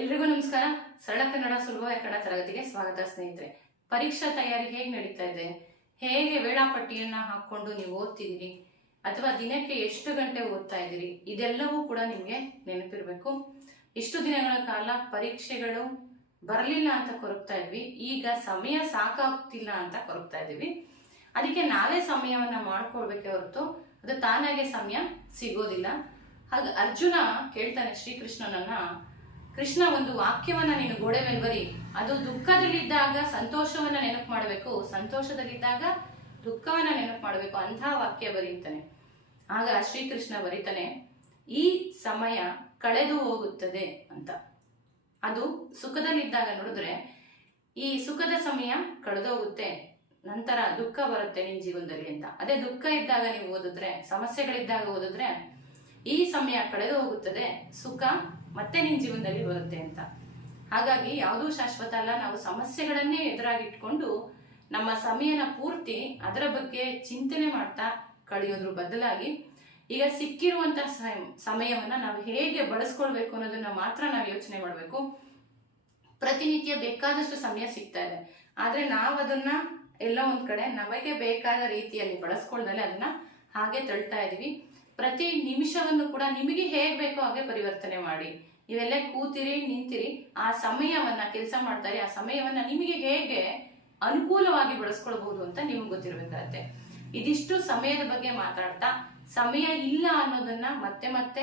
ಎಲ್ರಿಗೂ ನಮಸ್ಕಾರ. ಸರಳ ಕನ್ನಡ ಸುಲಭ ಕನ್ನಡ ತರಗತಿಗೆ ಸ್ವಾಗತ ಸ್ನೇಹಿತರೆ. ಪರೀಕ್ಷಾ ತಯಾರಿ ಹೇಗೆ ನಡೀತಾ ಇದೆ? ಹೇಗೆ ವೇಳಾಪಟ್ಟಿಯನ್ನ ಹಾಕೊಂಡು ನೀವು ಓದ್ತಿದ್ದೀರಿ? ಅಥವಾ ದಿನಕ್ಕೆ ಎಷ್ಟು ಗಂಟೆ ಓದ್ತಾ ಇದ್ದೀರಿ? ಇದೆಲ್ಲವೂ ಕೂಡ ನಿಮಗೆ ನೆನಪಿರ್ಬೇಕು. ಇಷ್ಟು ದಿನಗಳ ಕಾಲ ಪರೀಕ್ಷೆಗಳು ಬರಲಿಲ್ಲ ಅಂತ ಕೊರಗ್ತಾ ಇದ್ವಿ. ಈಗ ಸಮಯ ಸಾಕಾಗ್ತಿಲ್ಲ ಅಂತ ಕೊರಗ್ತಾ ಇದೀವಿ ಅದಕ್ಕೆ ನಾವೇ ಸಮಯವನ್ನ ಮಾಡ್ಕೊಳ್ಬೇಕೆ ಹೊರತು ಅದು ತಾನಾಗೆ ಸಮಯ ಸಿಗೋದಿಲ್ಲ. ಹಾಗ ಅರ್ಜುನ ಕೇಳ್ತಾನೆ ಶ್ರೀಕೃಷ್ಣನನ್ನ ಕೃಷ್ಣ ಒಂದು ವಾಕ್ಯವನ್ನ ನೀನು ಗೋಡೆ ಮೇಲೆ ಬರಿ. ಅದು ದುಃಖದಲ್ಲಿದ್ದಾಗ ಸಂತೋಷವನ್ನ ನೆನಪು ಮಾಡಬೇಕು. ಸಂತೋಷದಲ್ಲಿದ್ದಾಗ ದುಃಖವನ್ನ ನೆನಪು ಮಾಡಬೇಕು. ಅಂತಹ ವಾಕ್ಯ ಬರೀತಾನೆ. ಆಗ ಶ್ರೀಕೃಷ್ಣ ಬರೀತಾನೆ, ಈ ಸಮಯ ಕಳೆದು ಹೋಗುತ್ತದೆ ಅಂತ. ಅದು ಸುಖದಲ್ಲಿದ್ದಾಗ ನೋಡಿದ್ರೆ, ಈ ಸುಖದ ಸಮಯ ಕಳೆದೋಗುತ್ತೆ ನಂತರ ದುಃಖ ಬರುತ್ತೆ ನಿನ್ ಜೀವನದಲ್ಲಿ ಅಂತ. ಅದೇ ದುಃಖ ಇದ್ದಾಗ ನೀವು ಓದಿದ್ರೆ, ಸಮಸ್ಯೆಗಳಿದ್ದಾಗ ಓದಿದ್ರೆ, ಈ ಸಮಯ ಕಳೆದು ಹೋಗುತ್ತದೆ. ಸುಖ ಮತ್ತೆ ನಿನ್ ಜೀವನದಲ್ಲಿ ಬರುತ್ತೆ ಅಂತ. ಹಾಗಾಗಿ ಯಾವುದೂ ಶಾಶ್ವತ ಅಲ್ಲ, ನಾವು ಸಮಸ್ಯೆಗಳನ್ನೇ ಎದುರಾಗಿಟ್ಕೊಂಡು ನಮ್ಮ ಸಮಯನ ಪೂರ್ತಿ ಅದರ ಬಗ್ಗೆ ಚಿಂತನೆ ಮಾಡ್ತಾ ಕಳೆಯೋದ್ರ ಬದಲಾಗಿ ಈಗ ಸಿಕ್ಕಿರುವಂತಹ ಸಮ- ಸಮಯವನ್ನ ನಾವು ಹೇಗೆ ಬಳಸ್ಕೊಳ್ಬೇಕು ಅನ್ನೋದನ್ನ ಮಾತ್ರ ನಾವು ಯೋಚನೆ ಮಾಡಬೇಕು. ಪ್ರತಿನಿತ್ಯ ಬೇಕಾದಷ್ಟು ಸಮಯ ಸಿಗ್ತಾ ಇದೆ. ಆದ್ರೆ ನಾವು ಎಲ್ಲ ಒಂದ್ ಕಡೆ ನಮಗೆ ಬೇಕಾದ ರೀತಿಯಲ್ಲಿ ಬಳಸ್ಕೊಳ್ದಲೆ ಅದನ್ನ ಹಾಗೆ ತಳ್ತಾ ಇದೀವಿ. ಪ್ರತಿ ನಿಮಿಷವನ್ನು ಕೂಡ ನಿಮಗೆ ಹೇಗೆ ಬೇಕೋ ಹಾಗೆ ಪರಿವರ್ತನೆ ಮಾಡಿ. ನೀವೆಲ್ಲೇ ಕೂತಿರಿ, ನಿಂತಿರಿ, ಆ ಸಮಯವನ್ನ, ಕೆಲಸ ಮಾಡ್ತಾರೆ, ಆ ಸಮಯವನ್ನ ನಿಮಗೆ ಹೇಗೆ ಅನುಕೂಲವಾಗಿ ಬಳಸ್ಕೊಳ್ಬಹುದು ಅಂತ ನಿಮ್ಗೆ ಗೊತ್ತಿರ್ಬೇಕಾಗತ್ತೆ. ಇದಿಷ್ಟು ಸಮಯದ ಬಗ್ಗೆ ಮಾತಾಡ್ತಾ, ಸಮಯ ಇಲ್ಲ ಅನ್ನೋದನ್ನ ಮತ್ತೆ ಮತ್ತೆ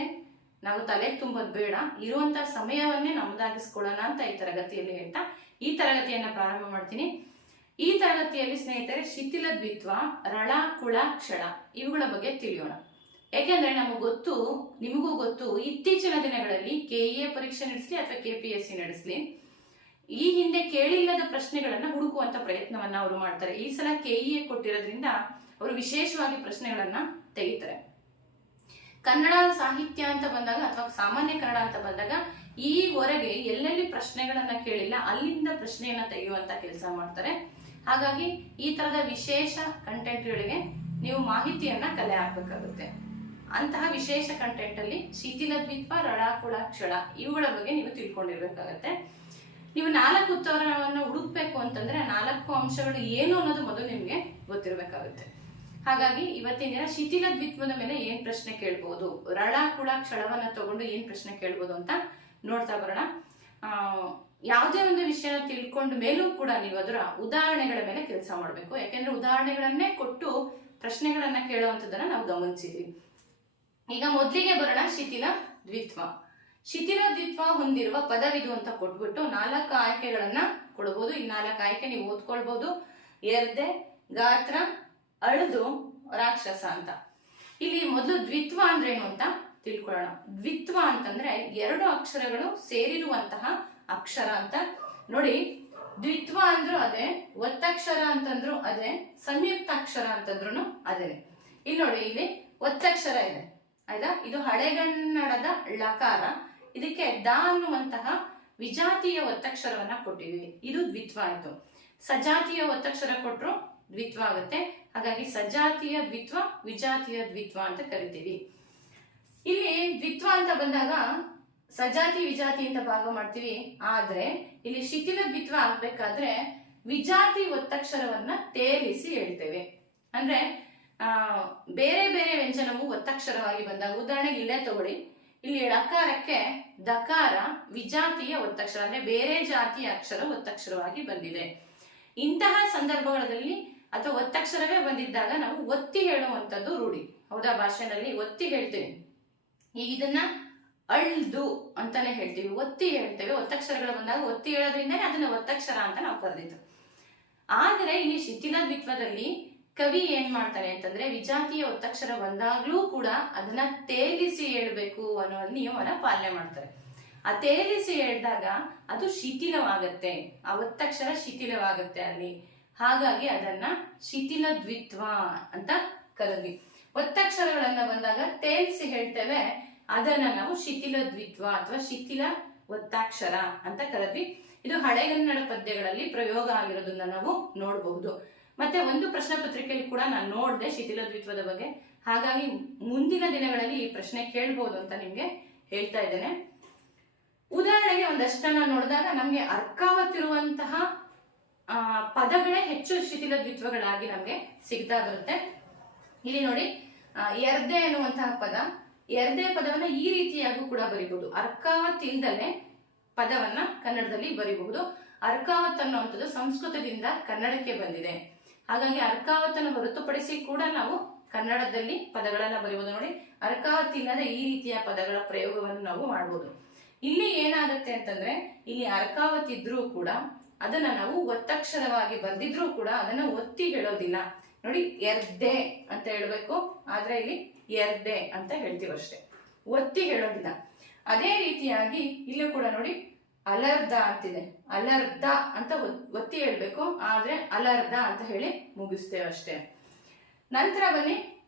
ನಾವು ತಲೆ ತುಂಬೋದು ಬೇಡ. ಇರುವಂತ ಸಮಯವನ್ನೇ ನಮ್ದಾಗಿಸ್ಕೊಳ್ಳೋಣ ಅಂತ ಈ ತರಗತಿಯಲ್ಲಿ ಹೇಳ್ತಾ, ಈ ತರಗತಿಯನ್ನ ಪ್ರಾರಂಭ ಮಾಡ್ತೀನಿ. ಈ ತರಗತಿಯಲ್ಲಿ ಸ್ನೇಹಿತರೆ, ಶಿಥಿಲ ದ್ವಿತ್ವ ರಳ ಕುಳ ಕ್ಷಳ ಇವುಗಳ ಬಗ್ಗೆ ತಿಳಿಯೋಣ. ಯಾಕೆಂದ್ರೆ ನಮಗೆ ಗೊತ್ತು, ನಿಮಗೂ ಗೊತ್ತು, ಇತ್ತೀಚಿನ ದಿನಗಳಲ್ಲಿ ಕೆ ಎ ಪರೀಕ್ಷೆ ನಡೆಸಲಿ ಅಥವಾ ಕೆ ಪಿ ಎಸ್ ಸಿ ನಡೆಸಲಿ, ಈ ಹಿಂದೆ ಕೇಳಿಲ್ಲದ ಪ್ರಶ್ನೆಗಳನ್ನ ಹುಡುಕುವಂತ ಪ್ರಯತ್ನವನ್ನ ಅವರು ಮಾಡ್ತಾರೆ. ಈ ಸಲ ಕೆ ಎ ಕೊಟ್ಟಿರೋದ್ರಿಂದ ಅವರು ವಿಶೇಷವಾಗಿ ಪ್ರಶ್ನೆಗಳನ್ನ ತೆಗಿತಾರೆ. ಕನ್ನಡ ಸಾಹಿತ್ಯ ಅಂತ ಬಂದಾಗ ಅಥವಾ ಸಾಮಾನ್ಯ ಕನ್ನಡ ಅಂತ ಬಂದಾಗ ಈವರೆಗೆ ಎಲ್ಲೆಲ್ಲಿ ಪ್ರಶ್ನೆಗಳನ್ನ ಕೇಳಿಲ್ಲ, ಅಲ್ಲಿಂದ ಪ್ರಶ್ನೆಯನ್ನ ತೆಗೆಯುವಂತ ಕೆಲಸ ಮಾಡ್ತಾರೆ. ಹಾಗಾಗಿ ಈ ತರದ ವಿಶೇಷ ಕಂಟೆಂಟ್ಗಳಿಗೆ ನೀವು ಮಾಹಿತಿಯನ್ನ ಕಲೆ ಹಾಕ್ಬೇಕಾಗುತ್ತೆ. ಅಂತಹ ವಿಶೇಷ ಕಂಟೆಂಟ್ ಅಲ್ಲಿ ಶಿಥಿಲ ದ್ವಿತ್ವ ರಳಾಕುಳ ಕ್ಷಳ ಇವುಗಳ ಬಗ್ಗೆ ನೀವು ತಿಳ್ಕೊಂಡಿರ್ಬೇಕಾಗತ್ತೆ. ನೀವು ನಾಲ್ಕು ಉತ್ತರವನ್ನು ಹುಡುಕ್ಬೇಕು ಅಂತಂದ್ರೆ ನಾಲ್ಕು ಅಂಶಗಳು ಏನು ಅನ್ನೋದು ಮೊದಲು ನಿಮಗೆ ಗೊತ್ತಿರಬೇಕಾಗುತ್ತೆ. ಹಾಗಾಗಿ ಇವತ್ತಿನ ದಿನ ಶಿಥಿಲ ದ್ವಿತ್ವದ ಮೇಲೆ ಏನ್ ಪ್ರಶ್ನೆ ಕೇಳ್ಬೋದು? ರಳ ಕುಳ ಕ್ಷಳವನ್ನ ತಗೊಂಡು ಏನ್ ಪ್ರಶ್ನೆ ಕೇಳ್ಬೋದು ಅಂತ ನೋಡ್ತಾ ಬರೋಣ. ಆ, ಯಾವುದೇ ಒಂದು ವಿಷಯನ ತಿಳ್ಕೊಂಡ ಮೇಲೂ ಕೂಡ ನೀವು ಅದರ ಉದಾಹರಣೆಗಳ ಮೇಲೆ ಕೆಲಸ ಮಾಡಬೇಕು. ಯಾಕೆಂದ್ರೆ ಉದಾಹರಣೆಗಳನ್ನೇ ಕೊಟ್ಟು ಪ್ರಶ್ನೆಗಳನ್ನ ಕೇಳುವಂಥದ್ದನ್ನ ನಾವು ಗಮನಿಸಿದ್ವಿ. ಈಗ ಮೊದಲಿಗೆ ಬರೋಣ ಶಿಥಿಲ ದ್ವಿತ್ವ. ಶಿಥಿಲ ದ್ವಿತ್ವ ಹೊಂದಿರುವ ಪದವಿದು ಅಂತ ಕೊಟ್ಬಿಟ್ಟು ನಾಲ್ಕು ಆಯ್ಕೆಗಳನ್ನ ಕೊಡಬಹುದು ಈ ನಾಲ್ಕು ಆಯ್ಕೆ ನೀವು ಓದ್ಕೊಳ್ಬಹುದು ಎರ್ದೆ, ಗಾತ್ರ, ಅಳದು, ರಾಕ್ಷಸ ಅಂತ. ಇಲ್ಲಿ ಮೊದಲು ದ್ವಿತ್ವ ಅಂದ್ರೆ ಏನು ಅಂತ ತಿಳ್ಕೊಳ್ಳೋಣ. ದ್ವಿತ್ವ ಅಂತಂದ್ರೆ ಎರಡು ಅಕ್ಷರಗಳು ಸೇರಿರುವಂತಹ ಅಕ್ಷರ ಅಂತ. ನೋಡಿ, ದ್ವಿತ್ವ ಅಂದ್ರೂ ಅದೇ, ಒತ್ತಕ್ಷರ ಅಂತಂದ್ರು ಅದೇ ಸಂಯುಕ್ತ ಅಕ್ಷರ ಅಂತಂದ್ರು ಅದೇ. ಇಲ್ಲಿ ನೋಡಿ, ಇಲ್ಲಿ ಒತ್ತಕ್ಷರ ಇದೆ. ಆಯ್ತಾ? ಇದು ಹಳೆಗನ್ನಡದ ಲಕಾರ. ಇದಕ್ಕೆ ದ ಅನ್ನುವಂತಹ ವಿಜಾತಿಯ ಒತ್ತಕ್ಷರವನ್ನ ಕೊಟ್ಟಿದ್ದೀವಿ. ಇದು ದ್ವಿತ್ವ ಆಯ್ತು. ಸಜಾತಿಯ ಒತ್ತಕ್ಷರ ಕೊಟ್ಟರು ದ್ವಿತ್ವ ಆಗುತ್ತೆ. ಹಾಗಾಗಿ ಸಜಾತಿಯ ದ್ವಿತ್ವ, ವಿಜಾತಿಯ ದ್ವಿತ್ವ ಅಂತ ಕರಿತೀವಿ. ಇಲ್ಲಿ ದ್ವಿತ್ವ ಅಂತ ಬಂದಾಗ ಸಜಾತಿ, ವಿಜಾತಿ ಅಂತ ಭಾಗ ಮಾಡ್ತೀವಿ. ಆದ್ರೆ ಇಲ್ಲಿ ಶಿಥಿಲ ದ್ವಿತ್ವ ಆಗ್ಬೇಕಾದ್ರೆ ವಿಜಾತಿ ಒತ್ತಕ್ಷರವನ್ನ ತೇಲಿಸಿ ಹೇಳ್ತೇವೆ. ಅಂದ್ರೆ ಬೇರೆ ಬೇರೆ ವ್ಯಂಜನವು ಒತ್ತಕ್ಷರವಾಗಿ ಬಂದಾಗ, ಉದಾಹರಣೆಗೆ ಇಲ್ಲೇ ತಗೊಳ್ಳಿ. ಇಲ್ಲಿ ಡಕಾರಕ್ಕೆ ದಕಾರ, ವಿಜಾತಿಯ ಒತ್ತಕ್ಷರ, ಅಂದ್ರೆ ಬೇರೆ ಜಾತಿಯ ಅಕ್ಷರ ಒತ್ತಕ್ಷರವಾಗಿ ಬಂದಿದೆ. ಇಂತಹ ಸಂದರ್ಭಗಳಲ್ಲಿ ಅಥವಾ ಒತ್ತಕ್ಷರವೇ ಬಂದಿದ್ದಾಗ ನಾವು ಒತ್ತಿ ಹೇಳುವಂಥದ್ದು ರೂಢಿ. ಹೌದಾ ಭಾಷೆನಲ್ಲಿ ಒತ್ತಿ ಹೇಳ್ತೇವೆ. ಈಗ ಇದನ್ನ ಅಳ್ದು ಅಂತಾನೆ ಹೇಳ್ತೀವಿ. ಒತ್ತಿ ಹೇಳ್ತೇವೆ. ಒತ್ತಕ್ಷರಗಳು ಬಂದಾಗ ಒತ್ತಿ ಹೇಳೋದ್ರಿಂದನೇ ಅದನ್ನ ಒತ್ತಕ್ಷರ ಅಂತ ನಾವು ಕರೆದಿದ್ದು. ಆದರೆ ಇಲ್ಲಿ ಶಿಥಿಲ ದ್ವಿತ್ವದಲ್ಲಿ ಕವಿ ಏನ್ ಮಾಡ್ತಾನೆ ಅಂತಂದ್ರೆ ವಿಜಾತಿಯ ಒತ್ತಕ್ಷರ ಬಂದಾಗ್ಲೂ ಕೂಡ ಅದನ್ನ ತೇಲಿಸಿ ಹೇಳ್ಬೇಕು ಅನ್ನೋ ನಿಯಮನ ಪಾಲನೆ ಮಾಡ್ತಾರೆ. ಆ ತೇಲಿಸಿ ಹೇಳಿದಾಗ ಅದು ಶಿಥಿಲವಾಗತ್ತೆ, ಆ ಒತ್ತಕ್ಷರ ಶಿಥಿಲವಾಗತ್ತೆ ಅಲ್ಲಿ. ಹಾಗಾಗಿ ಅದನ್ನ ಶಿಥಿಲ ದ್ವಿತ್ವ ಅಂತ ಕರೆದ್ವಿ. ಒತ್ತಕ್ಷರಗಳನ್ನ ಬಂದಾಗ ತೇಲಿಸಿ ಹೇಳ್ತೇವೆ, ಅದನ್ನ ನಾವು ಶಿಥಿಲ ದ್ವಿತ್ವ ಅಥವಾ ಶಿಥಿಲ ಒತ್ತಾಕ್ಷರ ಅಂತ ಕರೆದ್ವಿ. ಇದು ಹಳೆಗನ್ನಡ ಪದ್ಯಗಳಲ್ಲಿ ಪ್ರಯೋಗ ಆಗಿರೋದನ್ನ ನಾವು ನೋಡಬಹುದು. ಮತ್ತೆ ಒಂದು ಪ್ರಶ್ನೆ ಪತ್ರಿಕೆಯಲ್ಲಿ ಕೂಡ ನಾನು ನೋಡಿದೆ ಶಿಥಿಲ ದ್ವಿತ್ವದ ಬಗ್ಗೆ. ಹಾಗಾಗಿ ಮುಂದಿನ ದಿನಗಳಲ್ಲಿ ಈ ಪ್ರಶ್ನೆ ಕೇಳ್ಬೋದು ಅಂತ ನಿಮ್ಗೆ ಹೇಳ್ತಾ ಇದ್ದೇನೆ. ಉದಾಹರಣೆಗೆ ಒಂದಷ್ಟನ್ನ ನೋಡಿದಾಗ ನಮ್ಗೆ ಅರ್ಕಾವತ್ತಿರುವಂತಹ ಪದಗಳೇ ಹೆಚ್ಚು ಶಿಥಿಲ ದ್ವಿತ್ವಗಳಾಗಿ ನಮ್ಗೆ ಸಿಗ್ತಾ ಬರುತ್ತೆ. ಇಲ್ಲಿ ನೋಡಿ ಎರ್ದೆ ಎನ್ನುವಂತಹ ಪದ. ಎರ್ದೆ ಪದವನ್ನ ಈ ರೀತಿಯಾಗೂ ಕೂಡ ಬರಿಬಹುದು ಅರ್ಕಾವತ್ತಿಂದಲೇ ಪದವನ್ನ ಕನ್ನಡದಲ್ಲಿ ಬರಿಬಹುದು. ಅರ್ಕಾವತ್ ಅನ್ನುವಂಥದ್ದು ಸಂಸ್ಕೃತದಿಂದ ಕನ್ನಡಕ್ಕೆ ಬಂದಿದೆ. ಹಾಗಾಗಿ ಅರ್ಕಾವತನ ಹೊರತುಪಡಿಸಿ ಕೂಡ ನಾವು ಕನ್ನಡದಲ್ಲಿ ಪದಗಳನ್ನ ಬರೆಯಬಹುದು ನೋಡಿ. ಅರ್ಕಾವತಿ ಇಲ್ಲದೆ ಈ ರೀತಿಯ ಪದಗಳ ಪ್ರಯೋಗವನ್ನು ನಾವು ಮಾಡಬಹುದು ಇಲ್ಲಿ ಏನಾಗುತ್ತೆ ಅಂತಂದ್ರೆ, ಇಲ್ಲಿ ಅರ್ಕಾವತಿ ಇದ್ರೂ ಕೂಡ ಅದನ್ನ ನಾವು ಒತ್ತಕ್ಷರವಾಗಿ ಬಂದಿದ್ರೂ ಕೂಡ ಅದನ್ನ ಒತ್ತಿ ಹೇಳೋದಿಲ್ಲ. ನೋಡಿ, ಎರ್ದೆ ಅಂತ ಹೇಳ್ಬೇಕು. ಆದ್ರೆ ಇಲ್ಲಿ ಎರ್ದೆ ಅಂತ ಹೇಳ್ತೀವಿ ಅಷ್ಟೇ ಒತ್ತಿ ಹೇಳೋದಿಲ್ಲ. ಅದೇ ರೀತಿಯಾಗಿ ಇಲ್ಲೂ ಕೂಡ ನೋಡಿ ಅಲರ್ಧ ಅಂತಿದೆ. ಅಲರ್ಧ ಅಂತ ಒತ್- ಒತ್ತಿ ಹೇಳ್ಬೇಕು. ಆದ್ರೆ ಅಲರ್ಧ ಅಂತ ಹೇಳಿ ಮುಗಿಸ್ತೇವೆ ಅಷ್ಟೇ. ನಂತರ ಬನ್ನಿ.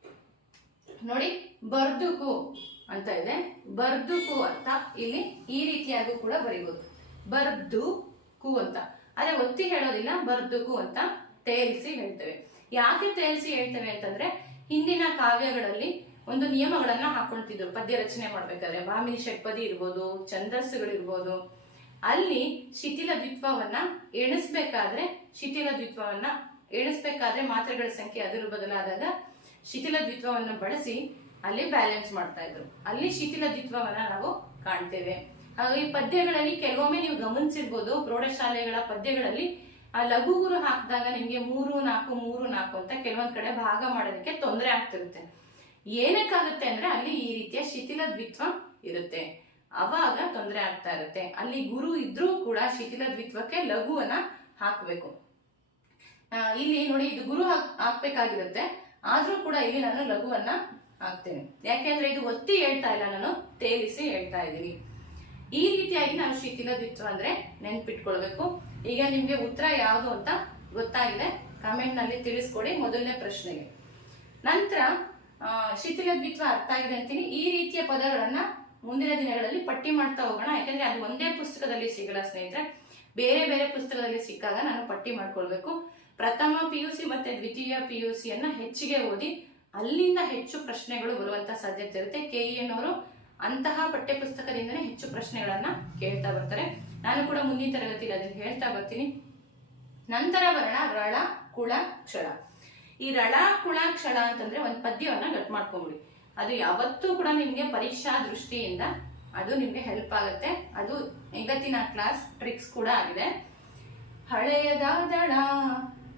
ನೋಡಿ, ಬರ್ದುಕು ಅಂತ ಇದೆ. ಬರ್ದುಕು ಅಂತ ಇಲ್ಲಿ ಈ ರೀತಿಯಾಗೂ ಕೂಡ ಬರಿಬಹುದು ಬರ್ದು ಕು ಅಂತ. ಆದ್ರೆ ಒತ್ತಿ ಹೇಳೋದಿಲ್ಲ, ಬರ್ದುಕು ಅಂತ ತೇಲ್ಸಿ ಹೇಳ್ತೇವೆ. ಯಾಕೆ ತೇಲ್ಸಿ ಹೇಳ್ತೇವೆ ಅಂತಂದ್ರೆ ಹಿಂದಿನ ಕಾವ್ಯಗಳಲ್ಲಿ ಒಂದು ನಿಯಮಗಳನ್ನ ಹಾಕೊಳ್ತಿದ್ರು. ಪದ್ಯ ರಚನೆ ಮಾಡ್ಬೇಕಾದ್ರೆ. ಭಾಮಿನಿ ಷಟ್ಪದಿ ಇರ್ಬೋದು, ಛಂದಸ್ಸುಗಳಿರ್ಬೋದು ಅಲ್ಲಿ ಶಿಥಿಲ ದ್ವಿತ್ವವನ್ನ ಎಣಿಸ್ಬೇಕಾದ್ರೆ, ಶಿಥಿಲ ದ್ವಿತ್ವವನ್ನ ಎಣಿಸ್ಬೇಕಾದ್ರೆ ಮಾತ್ರೆಗಳ ಸಂಖ್ಯೆ ಅದರ ಬದಲಾದಾಗ ಶಿಥಿಲ ದ್ವಿತ್ವವನ್ನು ಬಳಸಿ ಅಲ್ಲಿ ಬ್ಯಾಲೆನ್ಸ್ ಮಾಡ್ತಾ ಇದ್ರು. ಅಲ್ಲಿ ಶಿಥಿಲ ದ್ವಿತ್ವವನ್ನ ನಾವು ಕಾಣ್ತೇವೆ. ಹಾಗಾಗಿ ಪದ್ಯಗಳಲ್ಲಿ ಕೆಲವೊಮ್ಮೆ ನೀವು ಗಮನಿಸಿರ್ಬೋದು, ಪ್ರೌಢಶಾಲೆಗಳ ಪದ್ಯಗಳಲ್ಲಿ ಆ ಲಘು ಗುರು ಹಾಕಿದಾಗ ನಿಮ್ಗೆ ಮೂರು, ನಾಲ್ಕು ಮೂರು, ನಾಲ್ಕು ಅಂತ ಕೆಲವೊಂದ್ ಕಡೆ ಭಾಗ ಮಾಡೋದಕ್ಕೆ ತೊಂದರೆ ಆಗ್ತಿರುತ್ತೆ. ಏನಕ್ಕಾಗುತ್ತೆ ಅಂದ್ರೆ ಅಲ್ಲಿ ಈ ರೀತಿಯ ಶಿಥಿಲ ದ್ವಿತ್ವ ಇರುತ್ತೆ. ಅವಾಗ ತೊಂದರೆ ಆಗ್ತಾ ಇರುತ್ತೆ. ಅಲ್ಲಿ ಗುರು ಇದ್ರೂ ಕೂಡ ಶಿಥಿಲ ದ್ವಿತ್ವಕ್ಕೆ ಲಘುವನ್ನ ಹಾಕಬೇಕು. ಇಲ್ಲಿ ನೋಡಿ ಇದು ಗುರು ಹಾಕ್, ಹಾಕ್ಬೇಕಾಗಿರುತ್ತೆ. ಆದ್ರೂ ಕೂಡ ಇಲ್ಲಿ ನಾನು ಲಘುವನ್ನ ಹಾಕ್ತೇನೆ. ಯಾಕೆಂದ್ರೆ ಇದು ಒತ್ತಿ ಹೇಳ್ತಾ ಇಲ್ಲ, ನಾನು ತೇಲಿಸಿ ಹೇಳ್ತಾ ಇದ್ದೀನಿ. ಈ ರೀತಿಯಾಗಿ ನಾನು ಶಿಥಿಲ ದ್ವಿತ್ವ ಅಂದ್ರೆ ನೆನ್ಪಿಟ್ಕೊಳ್ಬೇಕು. ಈಗ ನಿಮ್ಗೆ ಉತ್ತರ ಯಾವುದು ಅಂತ ಗೊತ್ತಾಗಿದೆ. ಕಮೆಂಟ್ನಲ್ಲಿ ತಿಳಿಸ್ಕೊಡಿ ಮೊದಲನೇ ಪ್ರಶ್ನೆಗೆ. ನಂತರ ಶಿಥಿಲ ದ್ವಿತ್ವ ಅರ್ಥ ಆಗಿದೆ ಅಂತೀನಿ. ಈ ರೀತಿಯ ಪದಗಳನ್ನ ಮುಂದಿನ ದಿನಗಳಲ್ಲಿ ಪಟ್ಟಿ ಮಾಡ್ತಾ ಹೋಗೋಣ. ಯಾಕಂದ್ರೆ ಅದು ಒಂದೇ ಪುಸ್ತಕದಲ್ಲಿ ಸಿಗಲ್ಲ ಸ್ನೇಹಿತರೆ. ಬೇರೆ ಬೇರೆ ಪುಸ್ತಕದಲ್ಲಿ ಸಿಕ್ಕಾಗ ನಾನು ಪಟ್ಟಿ ಮಾಡ್ಕೊಳ್ಬೇಕು. ಪ್ರಥಮ ಪಿ ಯು ಸಿ ಮತ್ತೆ ದ್ವಿತೀಯ ಪಿ ಯು ಸಿಯನ್ನ ಹೆಚ್ಚಿಗೆ ಓದಿ ಅಲ್ಲಿಂದ ಹೆಚ್ಚು ಪ್ರಶ್ನೆಗಳು ಬರುವಂತ ಸಾಧ್ಯತೆ ಇರುತ್ತೆ. ಕೆ ಅವರು ಅಂತಹ ಪಠ್ಯ ಪುಸ್ತಕದಿಂದನೇ ಹೆಚ್ಚು ಪ್ರಶ್ನೆಗಳನ್ನ ಕೇಳ್ತಾ ಬರ್ತಾರೆ. ನಾನು ಕೂಡ ಮುಂದಿನ ತರಗತಿಲಿ ಅದನ್ನ ಹೇಳ್ತಾ ಬರ್ತೀನಿ. ನಂತರ ಬರೋಣ ರಳ ಕುಳ ಕ್ಷಳ ಈ ರಳ ಕುಳ ಕ್ಷಳ ಅಂತಂದ್ರೆ ಒಂದು ಪದ್ಯವನ್ನ ಗಟ್ ಮಾಡ್ಕೊಂಬಿಡಿ. ಅದು ಯಾವತ್ತೂ ಕೂಡ ನಿಮ್ಗೆ ಪರೀಕ್ಷಾ ದೃಷ್ಟಿಯಿಂದ ಅದು ನಿಮ್ಗೆ ಹೆಲ್ಪ್ ಆಗುತ್ತೆ. ಅದು ಇವತ್ತಿನ ಕ್ಲಾಸ್ ಟ್ರಿಕ್ಸ್ ಕೂಡ ಆಗಿದೆ. ಹಳೆಯದಾದಳ,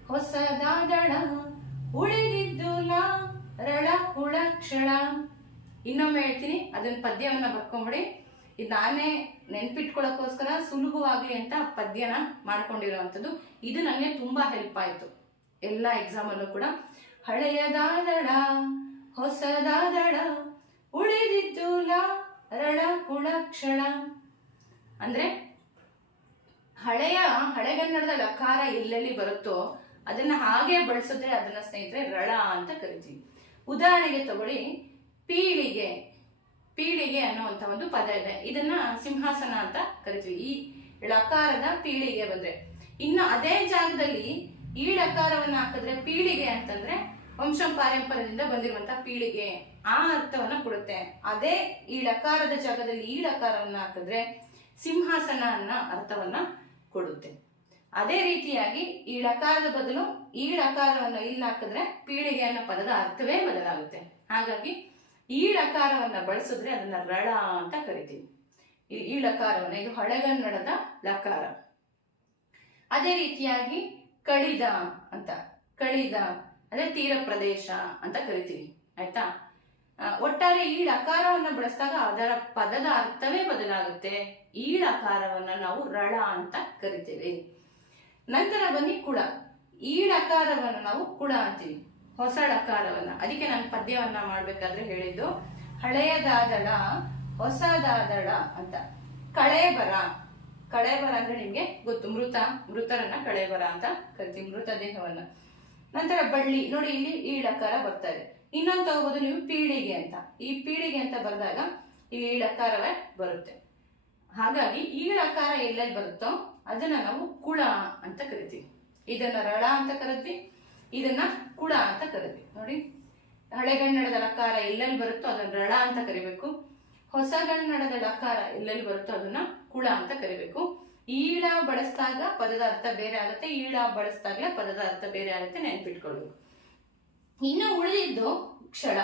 ಹೊಸದಾದಳ ಉಳಿದಿದ್ದು ರಳ, ಹುಳ, ಕ್ಷಣ. ಇನ್ನೊಮ್ಮೆ ಹೇಳ್ತೀನಿ ಅದನ್ನ ಪದ್ಯವನ್ನ ಬರ್ಕೊಂಬಿಡಿ. ಇದು ನಾನೇ ನೆನ್ಪಿಟ್ಕೊಳ್ಳೋಕ್ಕೋಸ್ಕರ ಸುಲಭವಾಗ್ಲಿ ಅಂತ ಪದ್ಯನ ಮಾಡ್ಕೊಂಡಿರೋವಂಥದ್ದು. ಇದು ನನಗೆ ತುಂಬಾ ಹೆಲ್ಪ್ ಆಯ್ತು. ಎಲ್ಲ ಎಕ್ಸಾಮಲ್ಲೂ ಕೂಡ. ಹಳೆಯದಾದಳ ಹೊಸದಾದಳ ಉಳಿದಿದ್ದು ರಳ ಕುಳ ಕ್ಷಣ ಅಂದ್ರೆ ಹಳೆಯ ಹಳೆಗನ್ನಡದ ಲಕಾರ ಎಲ್ಲೆಲ್ಲಿ ಬರುತ್ತೋ ಅದನ್ನ ಹಾಗೆ ಬಳಸಿದ್ರೆ ಅದನ್ನ ಸ್ನೇಹಿತರೆ ರಳ ಅಂತ ಕರಿತೀವಿ. ಉದಾಹರಣೆಗೆ ತಗೊಳ್ಳಿ, ಪೀಳಿಗೆ ಪೀಳಿಗೆ ಅನ್ನುವಂತ ಒಂದು ಪದ ಇದೆ. ಇದನ್ನ ಸಿಂಹಾಸನ ಅಂತ ಕರಿತೀವಿ. ಈ ಲಕಾರದ ಪೀಳಿಗೆ ಬಂದ್ರೆ. ಇನ್ನು ಅದೇ ಜಾಗದಲ್ಲಿ ಈ ಲಕಾರವನ್ನ ಹಾಕಿದ್ರೆ ಪೀಳಿಗೆ ಅಂತಂದ್ರೆ ವಂಶ ಪಾರಂಪರ್ಯದಿಂದ ಬಂದಿರುವಂತ ಪೀಳಿಗೆ ಆ ಅರ್ಥವನ್ನ ಕೊಡುತ್ತೆ. ಅದೇ ಈ ಲಕಾರದ ಜಾಗದಲ್ಲಿ ಈ ಲಕಾರವನ್ನ ಹಾಕಿದ್ರೆ ಸಿಂಹಾಸನ ಅನ್ನ ಅರ್ಥವನ್ನ ಕೊಡುತ್ತೆ. ಅದೇ ರೀತಿಯಾಗಿ ಈ ಲಕಾರದ ಬದಲು ಈ ಡಕಾರವನ್ನ ಇಲ್ಲಿ ಹಾಕಿದ್ರೆ ಪೀಳಿಗೆ ಅನ್ನೋ ಪದದ ಅರ್ಥವೇ ಬದಲಾಗುತ್ತೆ. ಹಾಗಾಗಿ ಈ ಲಕಾರವನ್ನ ಬಳಸಿದ್ರೆ ಅದನ್ನ ರಳ ಅಂತ ಕರಿತೀವಿ. ಈ ಲಕಾರವನ್ನ, ಇದು ಹಳೆಗನ್ನಡದ ಲಕಾರ. ಅದೇ ರೀತಿಯಾಗಿ ಕಳಿದ ಅಂತ, ಕಳಿದ ಅಂದ್ರೆ ತೀರ ಪ್ರದೇಶ ಅಂತ ಕರಿತೀವಿ, ಆಯ್ತಾ? ಒಟ್ಟಾರೆ ಈ ಲಕಾರವನ್ನ ಬಳಸಿದಾಗ ಅದರ ಪದದ ಅರ್ಥವೇ ಬದಲಾಗುತ್ತೆ. ಈ ಲಕಾರವನ್ನ ನಾವು ರಳ ಅಂತ ಕರಿತೇವೆ. ನಂತರ ಬನ್ನಿ ಕುಳ. ಈ ಲಕಾರವನ್ನ ನಾವು ಕುಳ ಅಂತೀವಿ. ಹೊಸ ಅಕಾರವನ್ನ. ಅದಕ್ಕೆ ನಾನು ಪದ್ಯವನ್ನ ಮಾಡ್ಬೇಕಾದ್ರೆ ಹೇಳಿದ್ದು, ಹಳೆಯದಾದಳ, ಹೊಸದಾದಳ ಅಂತ. ಕಳೆಬರ. ಕಳೆಬರ ಅಂದ್ರೆ ನಿಮ್ಗೆ ಗೊತ್ತು. ಮೃತ. ಮೃತರನ್ನ ಕಳೆಬರ ಅಂತ ಕರಿತೀವಿ. ಮೃತ ದೇಹವನ್ನ ನಂತರ ಬಳ್ಳಿ. ನೋಡಿ, ಇಲ್ಲಿ ಈ ಲಕಾರ ಬರ್ತಾ ಇದೆ. ಇನ್ನೊಂದು ತಗೋಬಹುದು ನೀವು ಪೀಳಿಗೆ ಅಂತ. ಈ ಪೀಳಿಗೆ ಅಂತ ಬಂದಾಗ ಇಲ್ಲಿ ಈ ಲಕಾರವೇ ಬರುತ್ತೆ. ಹಾಗಾಗಿ ಈ ಲಕಾರ ಎಲ್ಲೆಲ್ಲಿ ಬರುತ್ತೋ ಅದನ್ನ ನಾವು ಕುಳ ಅಂತ ಕರಿತೀವಿ. ಇದನ್ನ ರಳ ಅಂತ ಕರಿತೀವಿ. ಇದನ್ನ ಕುಳ ಅಂತ ಕರಿತೀವಿ. ನೋಡಿ, ಹಳೆಗನ್ನಡದ ಲಕಾರ ಎಲ್ಲೆಲ್ಲಿ ಬರುತ್ತೋ ಅದನ್ನ ರಳ ಅಂತ ಕರಿಬೇಕು. ಹೊಸಗನ್ನಡದ ಲಕಾರ ಎಲ್ಲೆಲ್ಲಿ ಬರುತ್ತೋ ಅದನ್ನ ಕುಳ ಅಂತ ಕರಿಬೇಕು. ಈಳ ಬಳಸಿದಾಗ ಪದದ ಅರ್ಥ ಬೇರೆ ಆಗುತ್ತೆ, ಈಳ ಬಳಸಿದಾಗಲೇ ಪದದ ಅರ್ಥ ಬೇರೆ ಆಗುತ್ತೆ ನೆನ್ಪಿಟ್ಕೊಳ್ಬೇಕು ಇನ್ನು ಉಳಿದಿದ್ದು ಕ್ಷಣ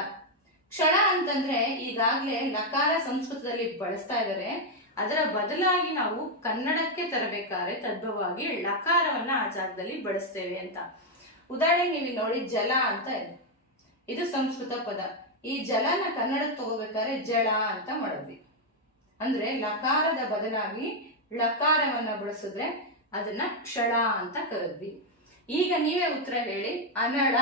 ಕ್ಷಣ ಅಂತಂದ್ರೆ ಈಗಾಗಲೇ ಲಕಾರ ಸಂಸ್ಕೃತದಲ್ಲಿ ಬಳಸ್ತಾ ಇದ್ದಾರೆ ಅದರ ಬದಲಾಗಿ ನಾವು ಕನ್ನಡಕ್ಕೆ ತರಬೇಕಾದ್ರೆ ತದ್ಭವವಾಗಿ ಲಕಾರವನ್ನ ಆ ಜಾಗದಲ್ಲಿ ಬಳಸ್ತೇವೆ ಅಂತ. ಉದಾಹರಣೆಗೆ ನೀವು ನೋಡಿ ಜಲ ಅಂತ ಇದೆ. ಇದು ಸಂಸ್ಕೃತ ಪದ. ಈ ಜಲನ ಕನ್ನಡಕ್ಕೆ ತಗೋಬೇಕಾದ್ರೆ ಜಳ ಅಂತ ಮಾಡಿದ್ವಿ. ಅಂದ್ರೆ ಲಕಾರದ ಬದಲಾಗಿ ಲಕಾರವನ್ನ ಬಳಸಿದ್ರೆ ಅದನ್ನ ಕ್ಷಳ ಅಂತ ಕರೆದ್ವಿ. ಈಗ ನೀವೇ ಉತ್ತರ ಹೇಳಿ. ಅನಳ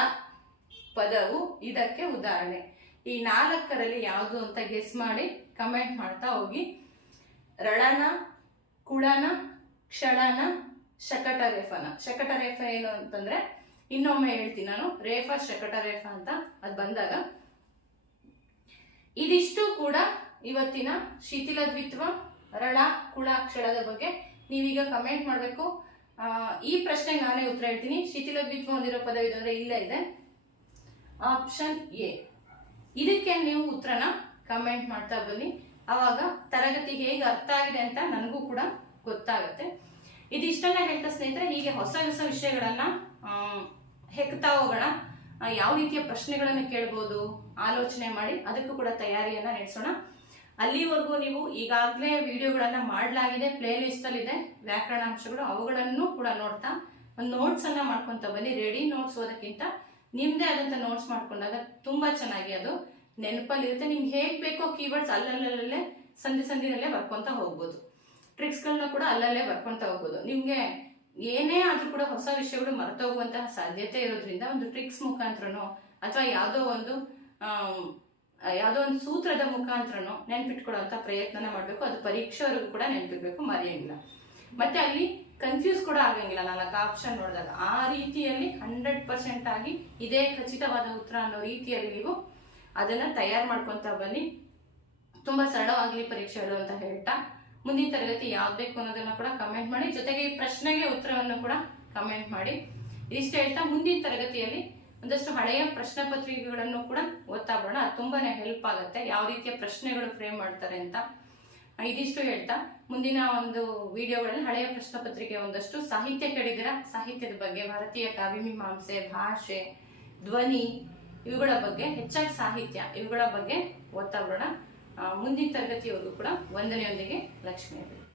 ಪದವು ಇದಕ್ಕೆ ಉದಾಹರಣೆ. ಈ ನಾಲ್ಕರಲ್ಲಿ ಯಾವುದು ಅಂತ ಗೆಸ್ ಮಾಡಿ ಕಮೆಂಟ್ ಮಾಡ್ತಾ ಹೋಗಿ. ರಳನ ಕುಳನ ಕ್ಷಳನ ಶಕಟ ರೇಫನ ಶಕಟ ರೇಫ ಏನು ಅಂತಂದ್ರೆ, ಇನ್ನೊಮ್ಮೆ ಹೇಳ್ತೀನಿ ನಾನು. ರೇಫ ಶಕಟ ರೇಫ ಅಂತ ಅದು ಬಂದಾಗ, ಇದಿಷ್ಟು ಕೂಡ ಇವತ್ತಿನ ಶಿಥಿಲ ದ್ವಿತ್ವ ರಳ ಕುಳ ಕ್ಷಳದ ಬಗ್ಗೆ ನೀವೀಗ ಕಮೆಂಟ್ ಮಾಡಬೇಕು. ಈ ಪ್ರಶ್ನೆಗೆ ನಾನೇ ಉತ್ತರ ಹೇಳ್ತೀನಿ. ಶಿಥಿಲ ದ್ವಿತ್ವ ಹೊಂದಿರೋ ಇದು ಅಂದ್ರೆ ಇಲ್ಲೇ ಇದೆ. ಆಪ್ಷನ್ ಎ ಇದಕ್ಕೆ ನೀವು ಉತ್ತರನ ಕಮೆಂಟ್ ಮಾಡ್ತಾ ಬನ್ನಿ. ಅವಾಗ ತರಗತಿ ಹೇಗೆ ಅರ್ಥ ಆಗಿದೆ ಅಂತ ನನಗೂ ಕೂಡ ಗೊತ್ತಾಗುತ್ತೆ. ಇದಿಷ್ಟನ್ನ ಹೇಳ್ತಾ ಸ್ನೇಹಿತರೆ, ಹೀಗೆ ಹೊಸ ಹೊಸ ವಿಷಯಗಳನ್ನ ಹೆಕ್ತಾ ಹೋಗೋಣ. ಯಾವ ರೀತಿಯ ಪ್ರಶ್ನೆಗಳನ್ನು ಕೇಳ್ಬೋದು, ಆಲೋಚನೆ ಮಾಡಿ ಅದಕ್ಕೂ ಕೂಡ ತಯಾರಿಯನ್ನ ನಡೆಸೋಣ. ಅಲ್ಲಿವರೆಗೂ ನೀವು ಈಗಾಗಲೇ ವಿಡಿಯೋಗಳನ್ನು ಮಾಡಲಾಗಿದೆ ಪ್ಲೇ ಲಿಸ್ಟ್ ಅಲ್ಲಿ ಇದೆ ವ್ಯಾಕರಣಾಂಶಗಳು, ಅವುಗಳನ್ನು ಕೂಡ ನೋಡ್ತಾ ಒಂದು ನೋಟ್ಸ್ ಅನ್ನ ಮಾಡ್ಕೊಂತ ಬನ್ನಿ ರೆಡಿ ನೋಟ್ಸ್ ಓದೋಕ್ಕಿಂತ. ನಿಮ್ಮದೇ ಆದಂತ ನೋಟ್ಸ್ ಮಾಡ್ಕೊಂಡಾಗ ತುಂಬಾ ಚೆನ್ನಾಗಿ ಅದು ನೆನಪಲ್ಲಿ ಇರುತ್ತೆ ನಿಮ್ಗೆ ಹೇಗೆ ಬೇಕೋ ಕೀವರ್ಡ್ಸ್ ಅಲ್ಲಲ್ಲೇ ಸಂಧಿ ಸಂಧಿನಲ್ಲೇ ಬರ್ಕೊಂತ ಹೋಗ್ಬೋದು. ಟ್ರಿಕ್ಸ್ಗಳನ್ನ ಕೂಡ ಅಲ್ಲಲ್ಲೇ ಬರ್ಕೊಂತ ಹೋಗ್ಬೋದು. ನಿಮಗೆ ಏನೇ ಆದ್ರೂ ಕೂಡ ಹೊಸ ವಿಷಯಗಳು ಮರೆತೋಗುವಂತಹ ಸಾಧ್ಯತೆ ಇರೋದ್ರಿಂದ ಒಂದು ಟ್ರಿಕ್ಸ್ ಮುಖಾಂತರನೋ ಅಥವಾ ಯಾವುದೋ ಒಂದು ಯಾವುದೋ ಒಂದು ಸೂತ್ರದ ಮುಖಾಂತರನೋ ನೆನ್ಪಿಟ್ಕೊಳ್ಳೋಂಥ ಪ್ರಯತ್ನನ ಮಾಡಬೇಕು. ಅದು ಪರೀಕ್ಷೆವರೆಗೂ ಕೂಡ ನೆನ್ಪಿರ್ಬೇಕು ಮರೆಯಂಗಿಲ್ಲ. ಮತ್ತೆ ಅಲ್ಲಿ ಕನ್ಫ್ಯೂಸ್ ಕೂಡ ಆಗಂಗಿಲ್ಲ. ನಾಲ್ಕು ಆಪ್ಷನ್ ನೋಡಿದಾಗ ಆ ರೀತಿಯಲ್ಲಿ ಹಂಡ್ರೆಡ್ ಪರ್ಸೆಂಟ್ ಆಗಿ ಇದೇ ಖಚಿತವಾದ ಉತ್ತರ ಅನ್ನೋ ರೀತಿಯಲ್ಲಿ ನೀವು ಅದನ್ನ ತಯಾರು ಮಾಡ್ಕೊಂತ ಬನ್ನಿ. ತುಂಬಾ ಸರಳವಾಗಲಿ ಪರೀಕ್ಷೆಗಳು ಅಂತ ಹೇಳ್ತಾ. ಮುಂದಿನ ತರಗತಿ ಯಾವ್ದು ಬೇಕು ಅನ್ನೋದನ್ನ ಕೂಡ ಕಮೆಂಟ್ ಮಾಡಿ. ಜೊತೆಗೆ ಪ್ರಶ್ನೆಗೆ ಉತ್ತರವನ್ನು ಕೂಡ ಕಮೆಂಟ್ ಮಾಡಿ. ಇಷ್ಟ ಹೇಳ್ತಾ, ಮುಂದಿನ ತರಗತಿಯಲ್ಲಿ ಒಂದಷ್ಟು ಹಳೆಯ ಪ್ರಶ್ನೆ ಪತ್ರಿಕೆಗಳನ್ನು ಕೂಡ ಓದ್ತಾ ಬರೋಣ. ಅದು ತುಂಬಾನೇ ಹೆಲ್ಪ್ ಆಗುತ್ತೆ. ಯಾವ ರೀತಿಯ ಪ್ರಶ್ನೆಗಳು ಫ್ರೇಮ್ ಮಾಡ್ತಾರೆ ಅಂತ ಇದಿಷ್ಟು ಹೇಳ್ತಾ. ಮುಂದಿನ ಒಂದು ವಿಡಿಯೋಗಳಲ್ಲಿ ಹಳೆಯ ಪ್ರಶ್ನೆ ಪತ್ರಿಕೆ ಒಂದಷ್ಟು ಸಾಹಿತ್ಯ ಕೇಳಿದಿರ ಸಾಹಿತ್ಯದ ಬಗ್ಗೆ, ಭಾರತೀಯ ಕಾವ್ಯಮೀಮಾಂಸೆ ಭಾಷೆ, ಧ್ವನಿ, ಇವುಗಳ ಬಗ್ಗೆ, ಹೆಚ್ಚಾಗಿ ಸಾಹಿತ್ಯ ಇವುಗಳ ಬಗ್ಗೆ ಓದ್ತಾ ಬರೋಣ. ಮುಂದಿನ ತರಗತಿಯವರೆಗೂ ಕೂಡ ವಂದನೆಯೊಂದಿಗೆ ಲಕ್ಷ್ಮೀ